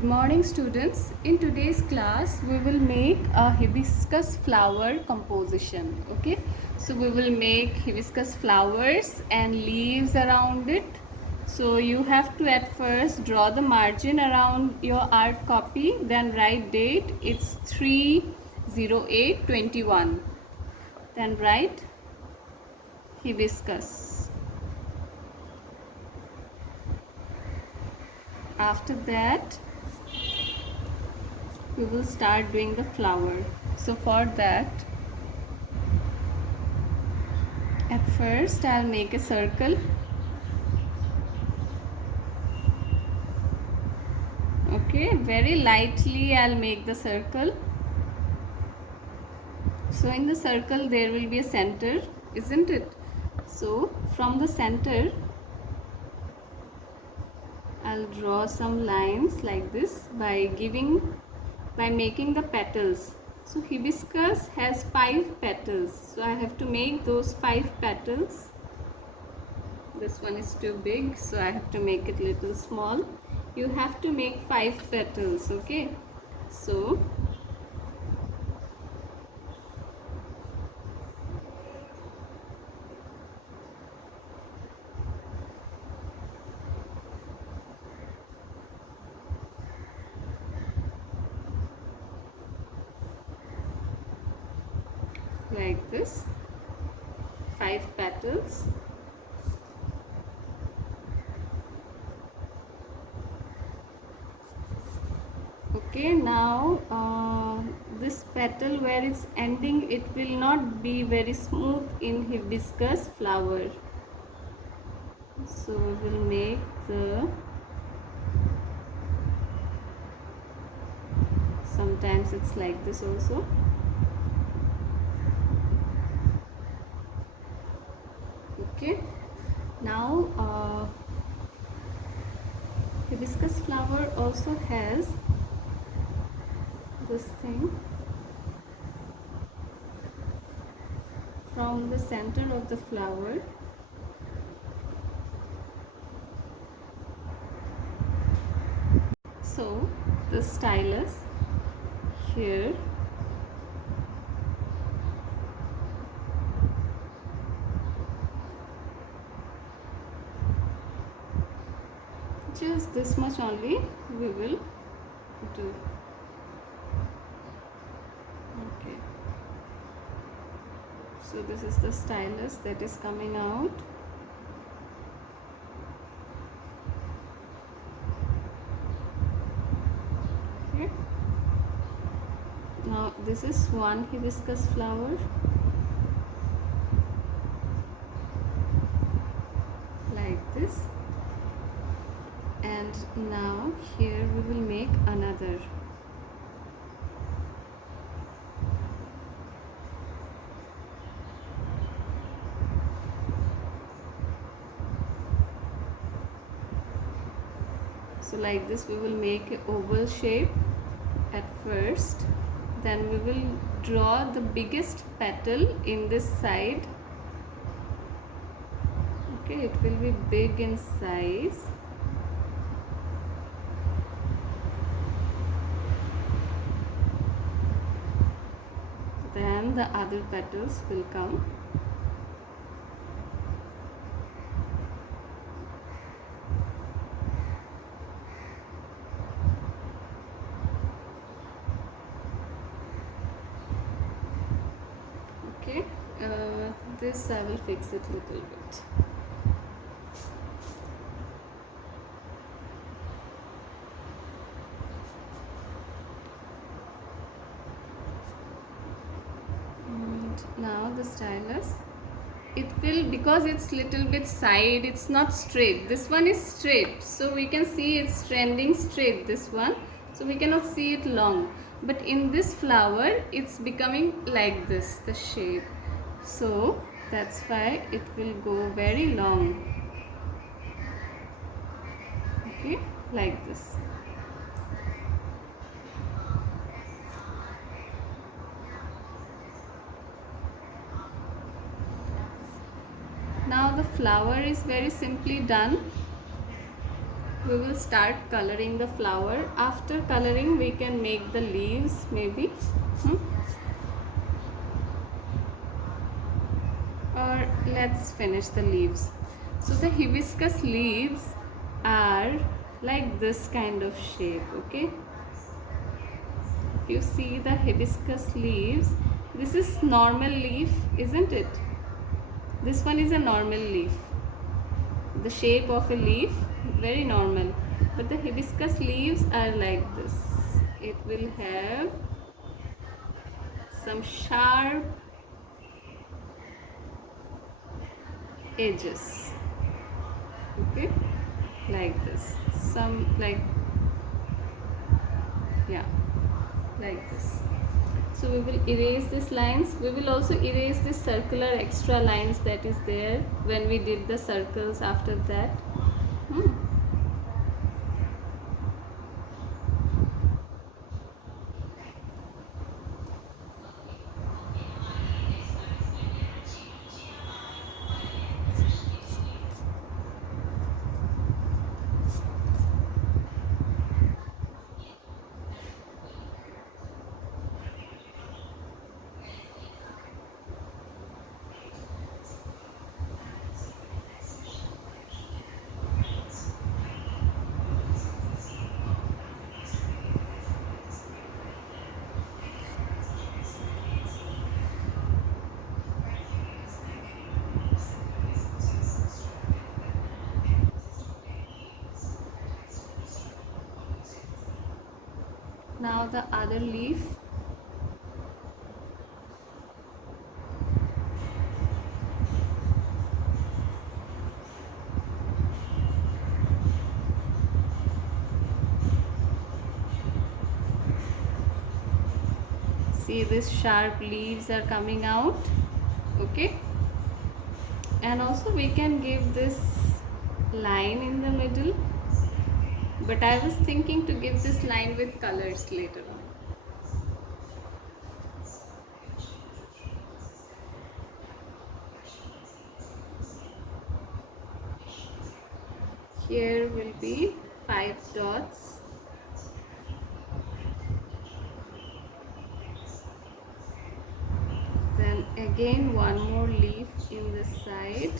Good morning, students. In today's class, we will make a hibiscus flower composition. Okay, so we will make hibiscus flowers and leaves around it. So you have to at first draw the margin around your art copy, then write date. It's 3/08/21. Then write hibiscus. After that, we will start doing the flower. So for that, at first I'll make a circle. Okay, very lightly I'll make the circle. So in the circle there will be a center, isn't it? So from the center I'll draw some lines like this by making the petals. So hibiscus has 5 petals, so I have to make those 5 petals. This one is too big, so I have to make it little small. You have to make 5 petals. Okay, so like this, 5 petals. Okay, now this petal where it's ending, it will not be very smooth in hibiscus flower. So we will make sometimes it's like this also. Okay, now hibiscus flower also has this thing. From the center of the flower, so the stylus here just this much only we will do. Okay, so this is the stylus that is coming out. Okay, now this is one hibiscus flower like this, and now here we will make another. So like this we will make an oval shape at first, then we will draw the biggest petal in this side. Okay, it will be big in size. Then the other petals will come. Okay, this I will fix it little bit. And now the stylus, it will, because it's little bit side, it's not straight. This one is straight, so we can see it's trending straight, this one, so we cannot see it long. But in this flower it's becoming like this, the shape, so that's why it will go very long. Okay, like this. Now the flower is very simply done. we will start coloring the flower. After coloring we can make the leaves maybe, or let's finish the leaves. So the hibiscus leaves are like this kind of shape. Okay, if you see the hibiscus leaves, this is normal leaf, isn't it? This one is a normal leaf, the shape of a leaf, very normal. But the hibiscus leaves are like this. It will have some sharp edges. Okay, like this, some like, yeah, like this. So we will erase these lines. We will also erase this circular extra lines that is there when we did the circles after that. Now the other leaf. See, these sharp leaves are coming out. Okay, and also we can give this line in the middle, but I was thinking to give this line with colors later on. Here will be 5 dots. Then again one more leaf in this side.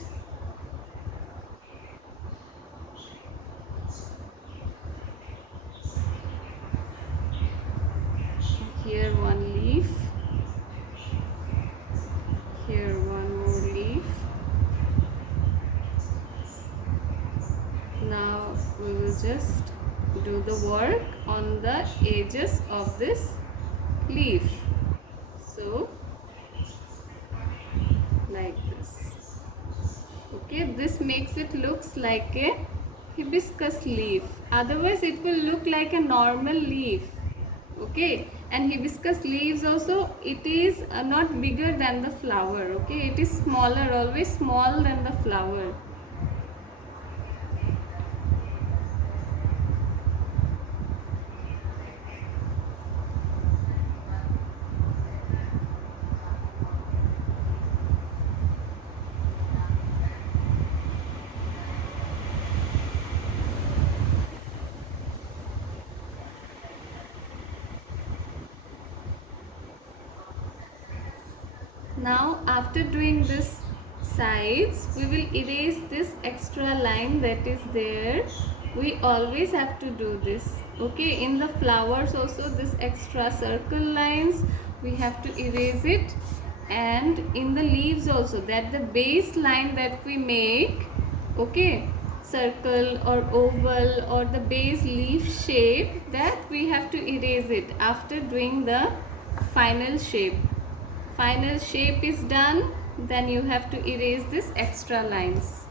Here one leaf. Here one more leaf. Now we will just do the work on the edges of this leaf. So like this. Okay, this makes it looks like a hibiscus leaf, otherwise it will look like a normal leaf. Okay, and hibiscus leaves also, it is not bigger than the flower. Okay, it is smaller, always small than the flower. Now after doing this sides, we will erase this extra line that is there. We always have to do this. Okay, in the flowers also, this extra circle lines we have to erase it, and in the leaves also, that the base line that we make, okay, circle or oval or the base leaf shape, that we have to erase it after doing the final shape. Final shape is done, then you have to erase this extra lines.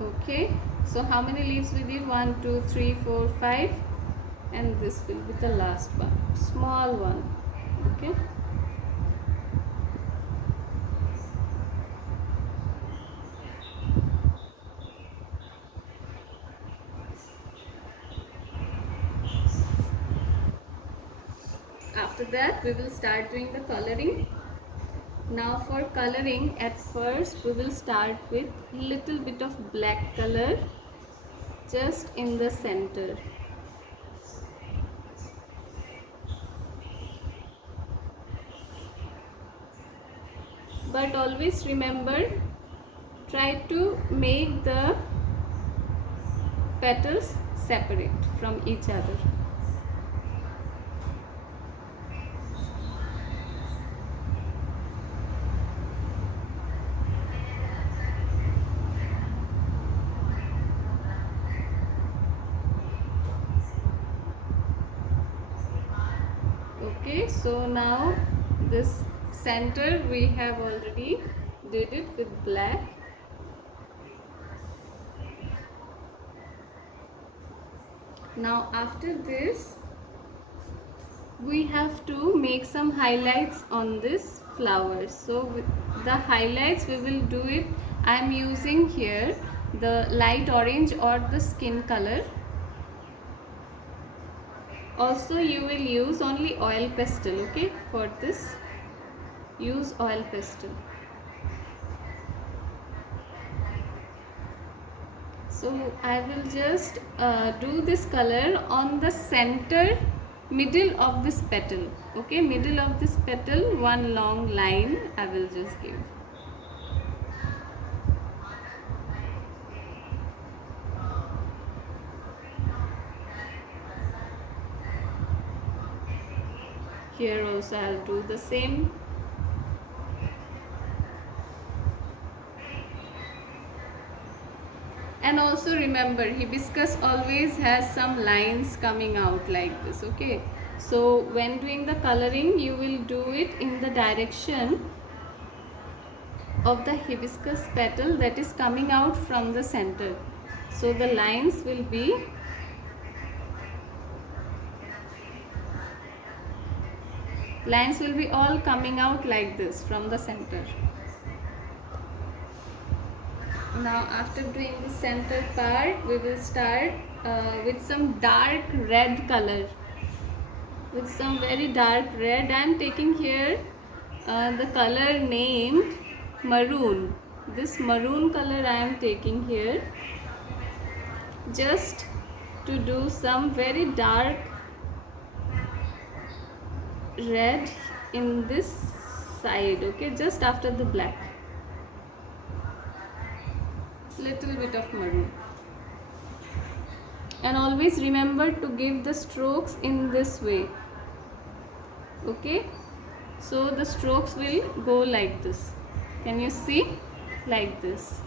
Okay, so how many leaves we did? 1 2 3 4 5, and this will be the last one, small one. Okay, that, we will start doing the coloring. Now for coloring, at first we will start with little bit of black color just in the center. But always remember, try to make the petals separate from each other. Okay, so now this center we have already did it with black. Now after this we have to make some highlights on this flower. So with the highlights we will do it, I am using here the light orange or the skin color. Also you will use only oil pastel. Okay, for this use oil pastel. So I will just do this color on the center middle of this petal. Okay, middle of this petal, one long line I will just give. Here also I'll do the same. And also remember, hibiscus always has some lines coming out like this. Okay, so when doing the coloring you will do it in the direction of the hibiscus petal that is coming out from the center. So the lines will be all coming out like this from the center. Now after doing the center part, we will start with some dark red color. With some very dark red, I am taking here the color named maroon. This maroon color I am taking here just to do some very dark red in this side. Okay, just after the black, little bit of maroon. And always remember to give the strokes in this way. Okay, so the strokes will go like this. Can you see? Like this.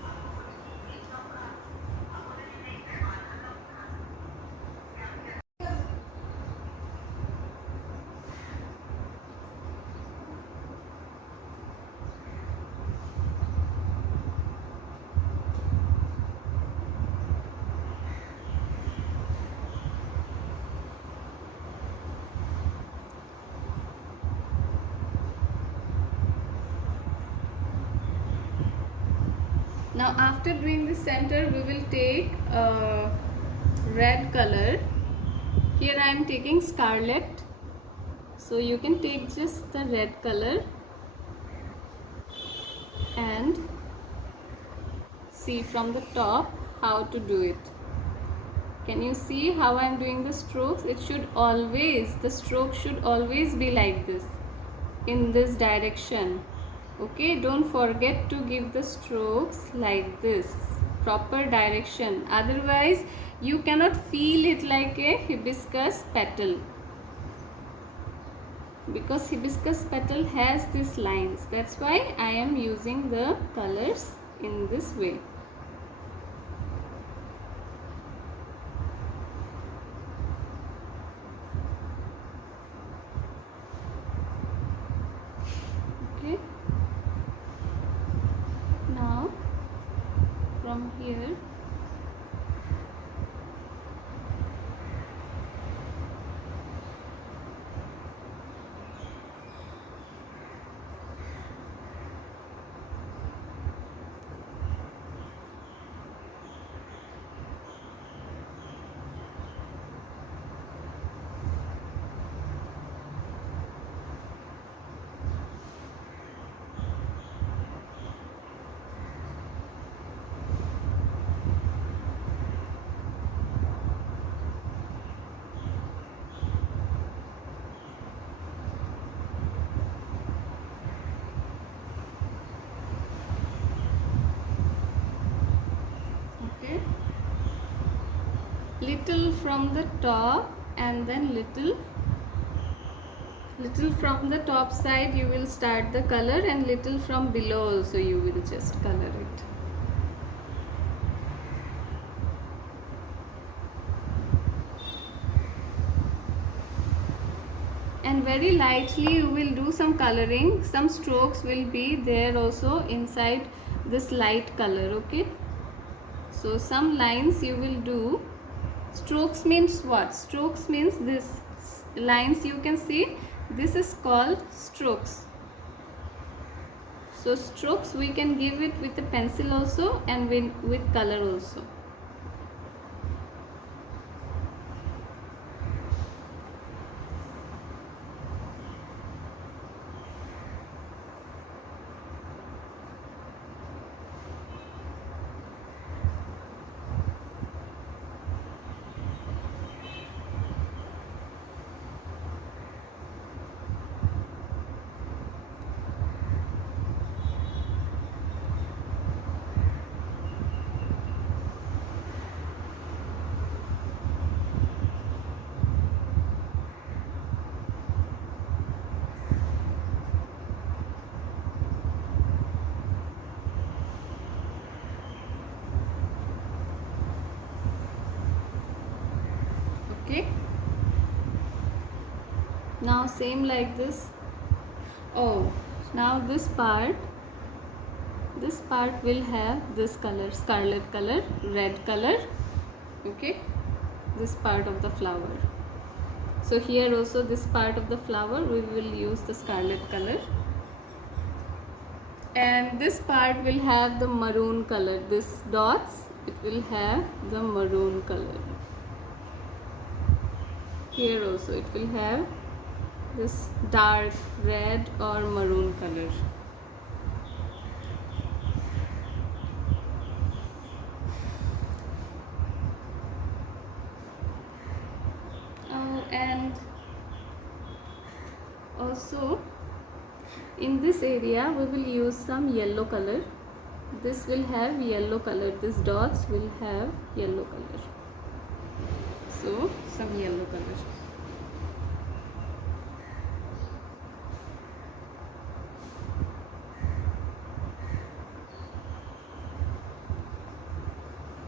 Now after doing the center, we will take red color. Here I am taking scarlet. So you can take just the red color and see from the top how to do it. Can you see how I am doing the strokes? It should always, the stroke should always be like this, in this direction. Okay, don't forget to give the strokes like this, proper direction. Otherwise, you cannot feel it like a hibiscus petal. Because hibiscus petal has these lines. That's why I am using the colors in this way. Okay. Now from here little from the top and then little from the top side you will start the color, and little from below also you will just color it. And very lightly you will do some coloring. Some strokes will be there also inside this light color. Okay, so some lines you will do. Strokes means what? Strokes means this lines you can see, this is called strokes. So strokes we can give it with a pencil also and with color also. Okay, now same like this. Oh, now this part will have this color, scarlet color, red color. Okay, this part of the flower. So here also this part of the flower we will use the scarlet color, and this part will have the maroon color. This dots, it will have the maroon color. Here also it will have this dark red or maroon color. And also in this area we will use some yellow color. This will have yellow color, these dots will have yellow color. So some yellow color.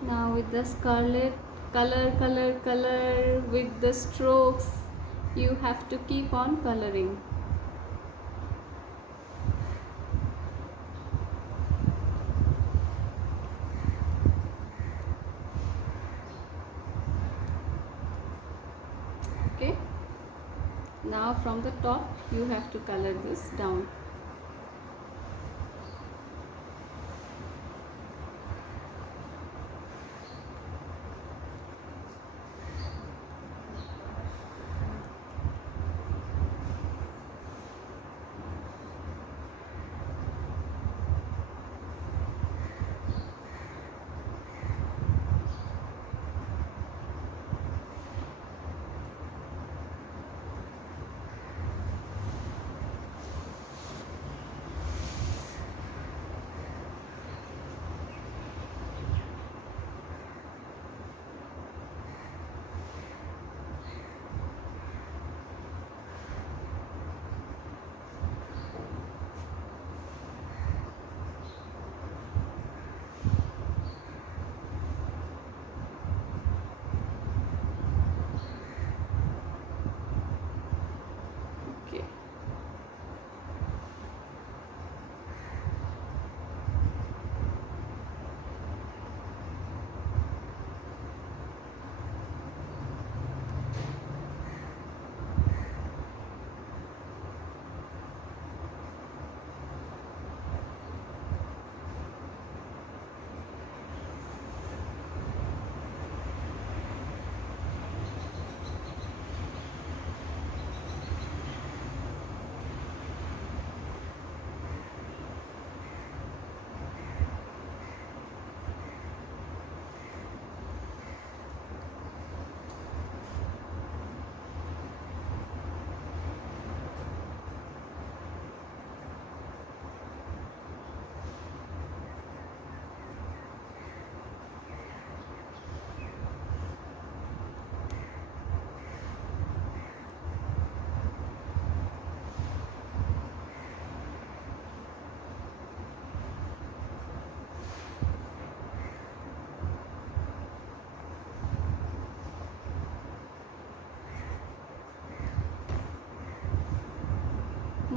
Now with the scarlet color with the strokes, you have to keep on coloring. Okay, now from the top you have to color this down.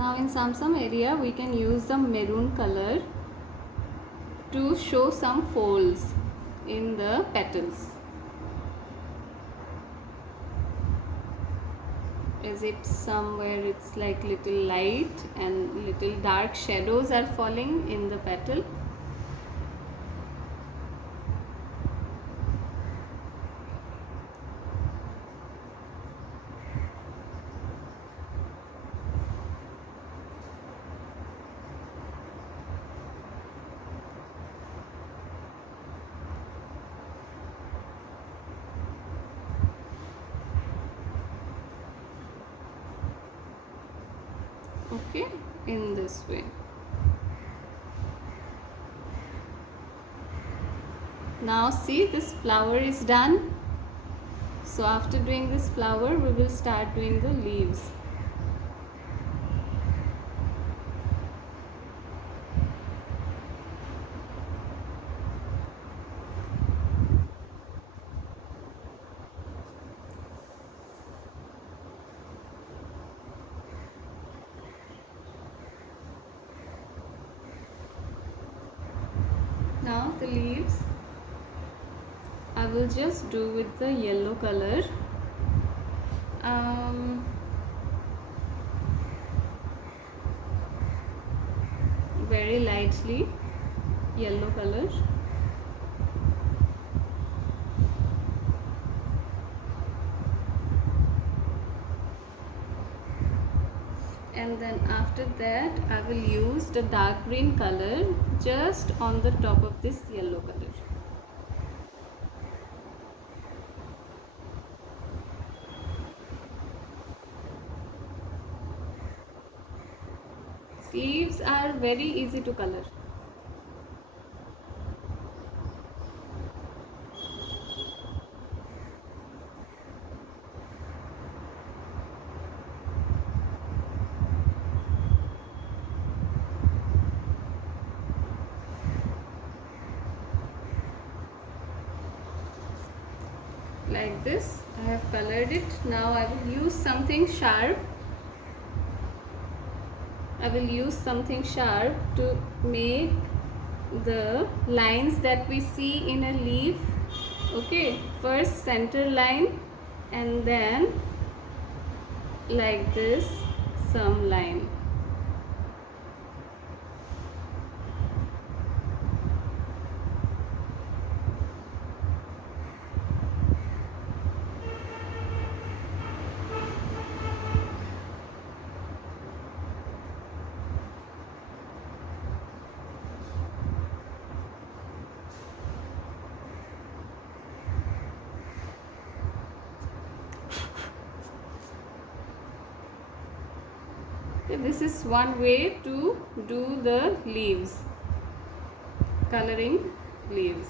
Now in some area we can use the maroon color to show some folds in the petals, as if somewhere it's like little light and little dark shadows are falling in the petal. Okay, in this way. Now see, this flower is done. So after doing this flower, we will start doing the leaves. Now the leaves I will just do with the yellow color. Very lightly yellow color. And then after that I will use the dark green color just on the top of this yellow color. Leaves are very easy to color. Like this, I have colored it. Now I will use something sharp. I will use something sharp to make the lines that we see in a leaf. Okay, first center line and then like this some line. Okay, this is one way to do the leaves, coloring leaves.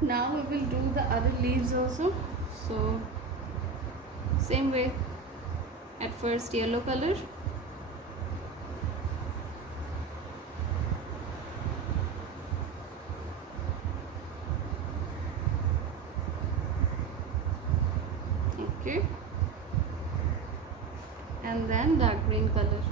Now we will do the other leaves also. So same way, at first yellow color, okay, and then dark green color.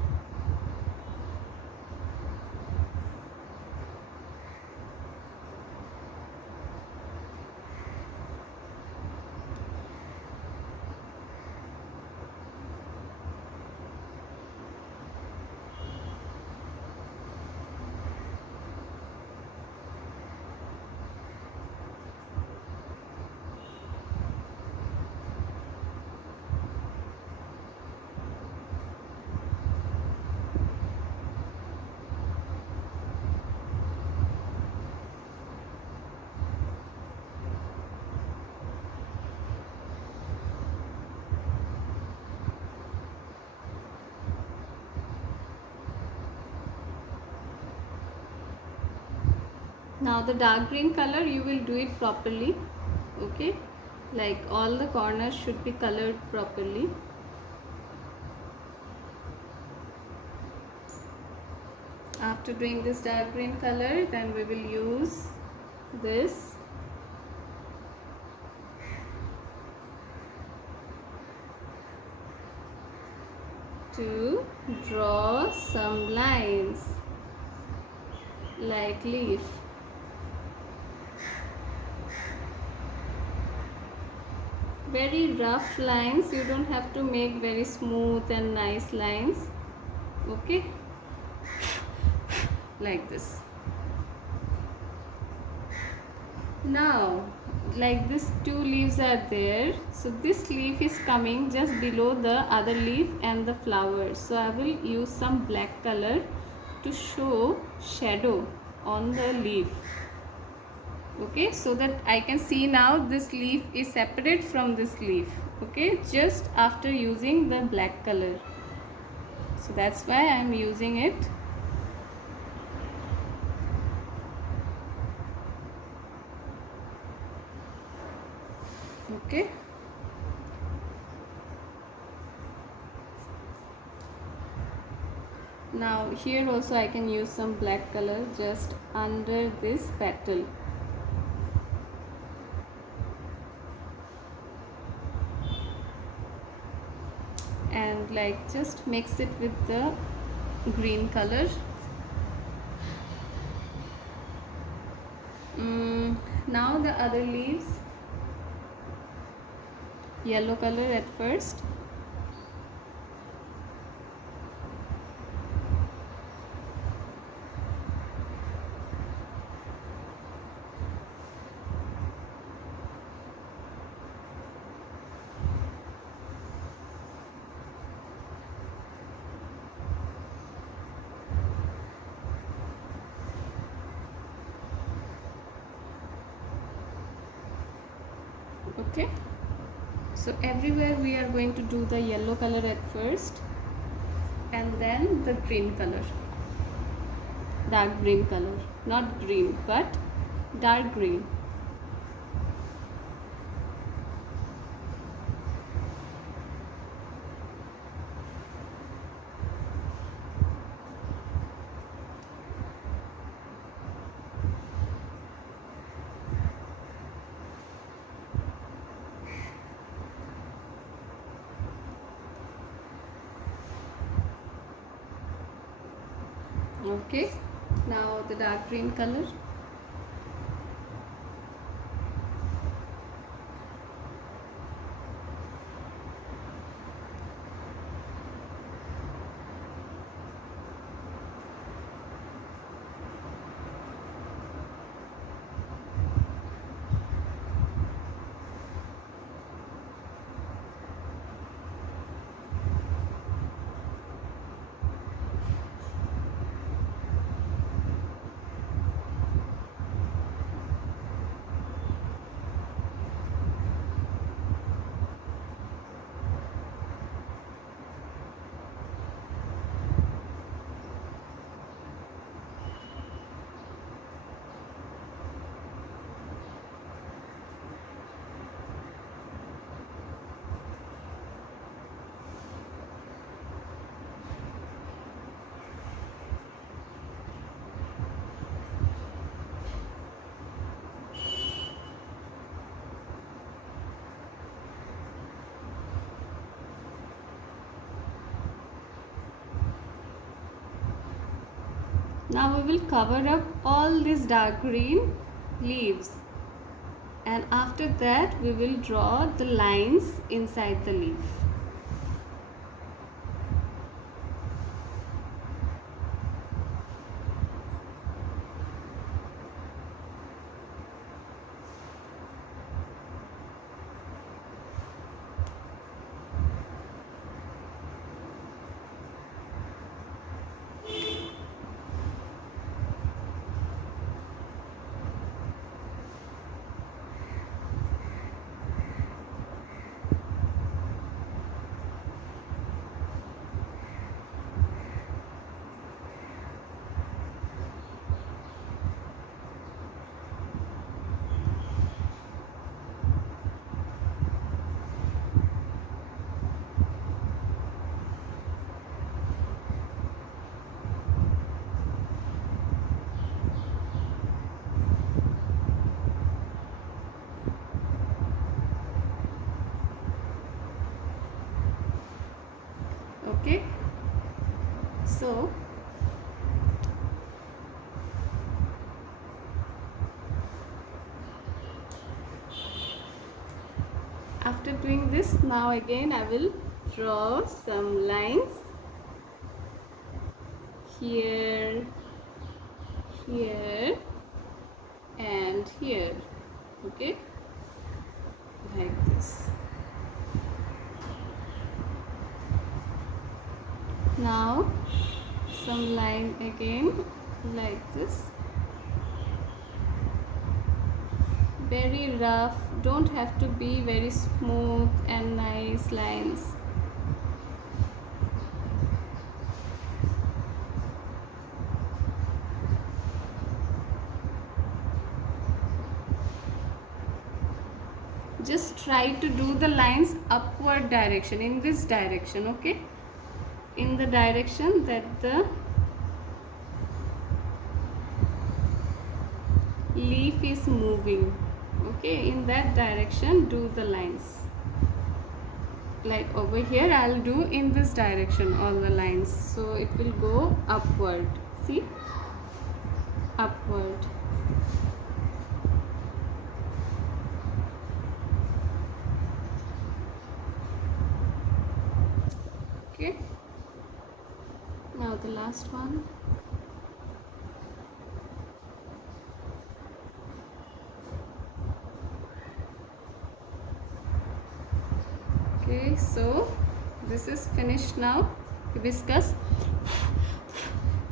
Now the dark green color, you will do it properly. Okay, like all the corners should be colored properly. After doing this dark green color, then we will use this to draw some lines like leaf. Very rough lines, you don't have to make very smooth and nice lines. Okay, like this. Now, like this, two leaves are there, so this leaf is coming just below the other leaf and the flower. So I will use some black color to show shadow on the leaf. Okay, so that I can see now this leaf is separate from this leaf. Okay, just after using the black color. So that's why I am using it. Okay. Now here also I can use some black color just under this petal. And like just mix it with the green color. Now the other leaves, yellow color at first. Okay, so everywhere we are going to do the yellow color at first and then the green color, dark green color, not green but dark green. Okay, now the dark green color. Now we will cover up all these dark green leaves, and after that we will draw the lines inside the leaf. Okay, so after doing this, now again I will draw some lines here, here and here. Okay, like this. Now some line again like this, very rough, don't have to be very smooth and nice lines. Just try to do the lines upward direction, in this direction. Okay, in the direction that the leaf is moving. Okay, in that direction do the lines. Like over here I'll do in this direction all the lines, so it will go upward. See, upward. Okay, now the last one. Okay, so this is finished now, hibiscus.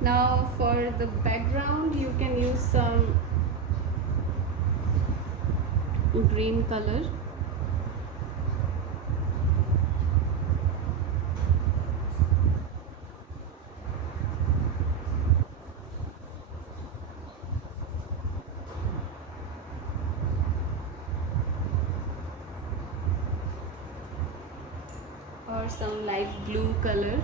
Now for the background you can use some green color. Or some light blue color.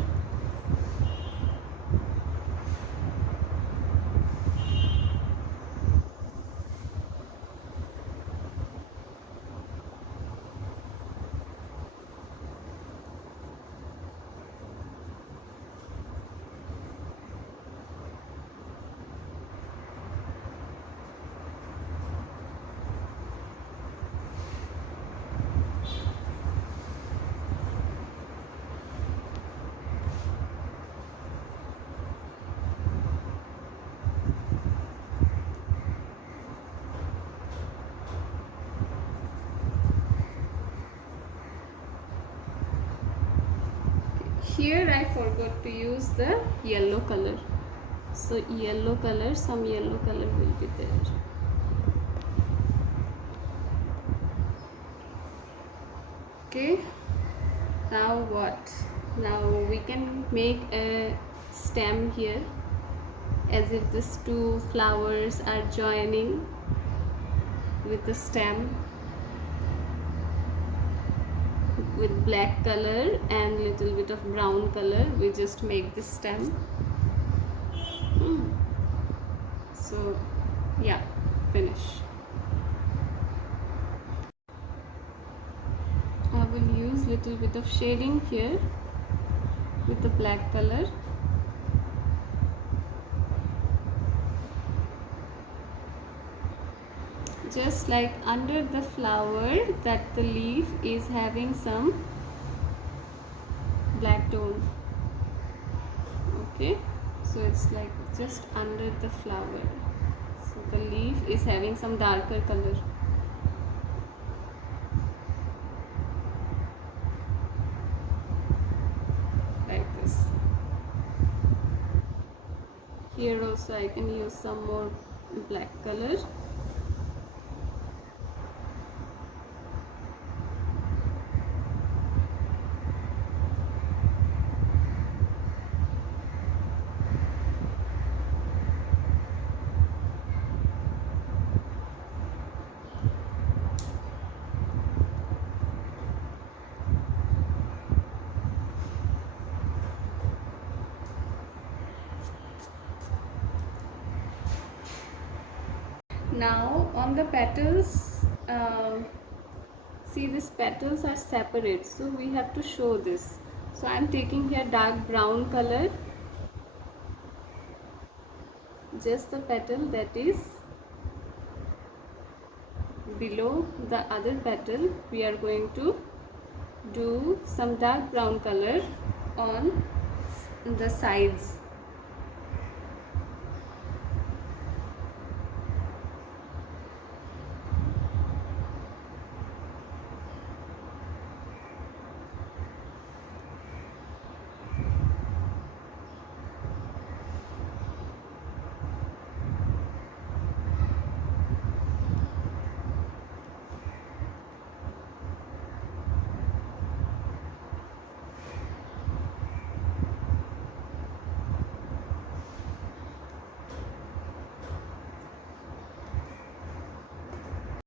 Here I forgot to use the yellow color, so yellow color, some yellow color will be there. Okay, now what? Now we can make a stem here, as if these two flowers are joining with the stem with black color and little bit of brown color. We just make the stem. So yeah, finish. I will use little bit of shading here with the black color. Just like under the flower, that the leaf is having some black tone. Okay, so it's like just under the flower, so the leaf is having some darker color. Like this. Here also I can use some more black color. Now on the petals, see, these petals are separate, so we have to show this. So I am taking here dark brown color, just the petal that is below the other petal. We are going to do some dark brown color on the sides.